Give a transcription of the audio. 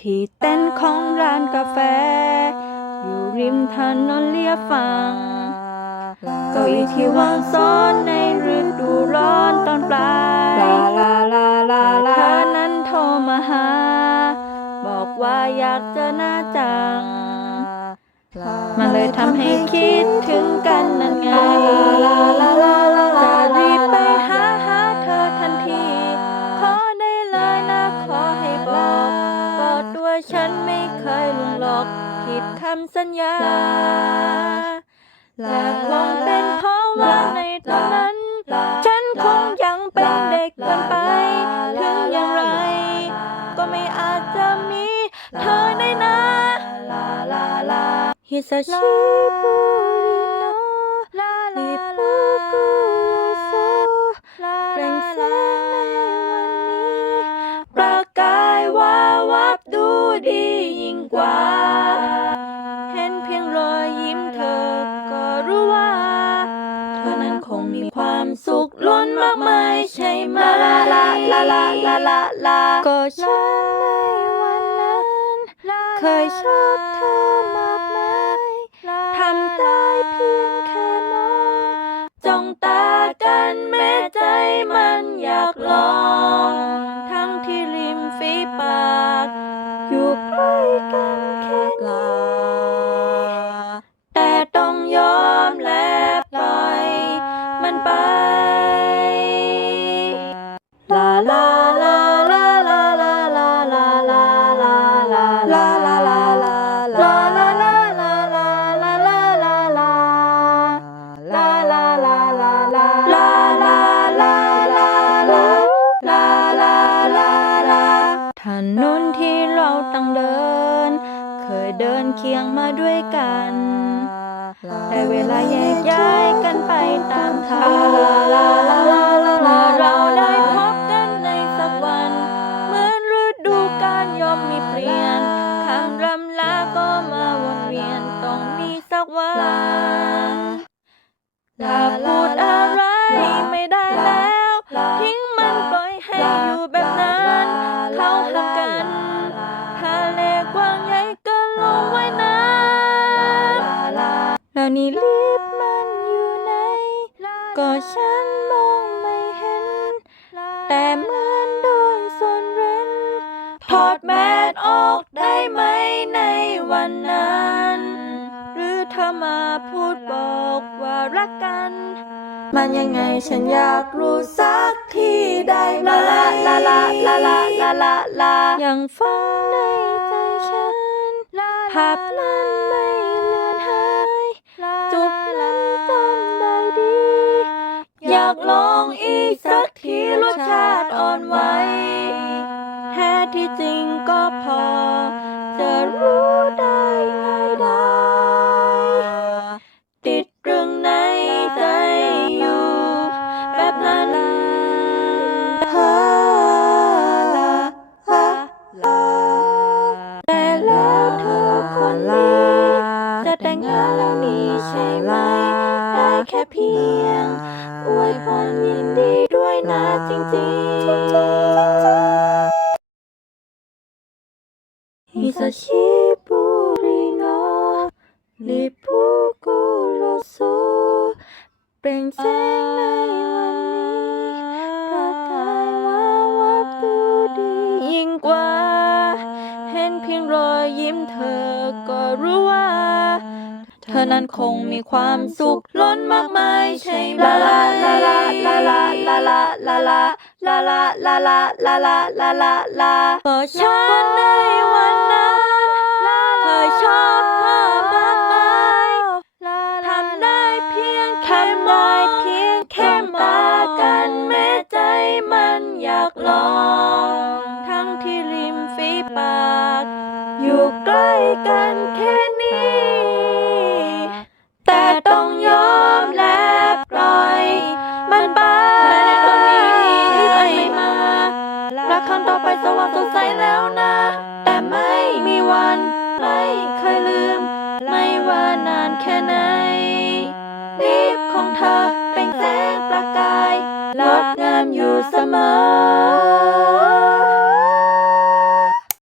ที่เต้นของร้านกาแฟ อยู่ริมถนนเลียบฝั่งเก้าอี้ที่วางซ้อนใน อยากเจอหน้าจัง มันเลยทำให้คิดถึงกันนั่นไงจะรีบไปหาหาเธอทันที ขอได้เลยนะขอให้บอกกอดด้วยฉันไม่เคยลุงหลอกผิดคำสัญญาและคงเป็นเพราะว่าในตอนนั้น ฮิซาชิบุริโนลิปุกุโซเปล่งแสงในวันนี้ประกายวาวับดูดียิ่งกว่า เห็นเพียงรอยยิ้มเธอก็รู้ว่า เธอนั้นคงมีความสุขล้นมากมายใช่ไหมลาลาลาลาลาลาลาก็ฉันในวันนั้น เคยชอบเธอมาก la la. เดินเคียงมาด้วยกันแต่เวลาแยกย้ายกันไปตามทางเราได้พบกันในสักวัน เหมือนฤดูกาลย่อมมีเปลี่ยนคำรำลาก็มาวนเวียนต้องมีสักวันถ้าพูด นี่ลิฟมันอยู่ไหน ก็ฉันมองไม่เห็น แต่เหมือนโดนซนเร้นถอดแมสออกได้ไหมในวันนั้น หรือถ้ามาพูดบอกว่ารักกัน มันยังไงฉันอยากรู้สักทีได้ไหม ลาลาลาลาลาลาลายังฟังในใจฉันภาพนั้นากลองอีกสักทีรสชาติอ่อนไหวแท้ที่จริงก็พอ จะรู้ได้ง่ายได้ ติดตรึงในใจอยู่ แบบนั้นฮาลาฮาลาแต่แล้วเธอคนนี้จะแต่งงานแล้วนี่ใช่ไหมได้แค่เพียง อวยพรยินดีด้วยนะจริงๆฮิซาชิบุริโนลิปุกุโรโซเปล่งแสงในวันนี้ประกายว่าวับดูดียิ่งกว่า เห็นเพียงรอยยิ้มเธอก็รู้ว่า เธอนั้นคงมีความสุขล้นมากมายใช่ไหมลาลาลาลาลาลาลาลาลาลาลาลาลาลาลาลาลาลาก็ฉันในวันนั้นเคยชอบเธอมากมายทำได้เพียงแค่มองเพียงแค่มากันแม้ใจมันอยากลองทั้งที่ริมฝีปาก อยู่ใกล้กันแค่นี้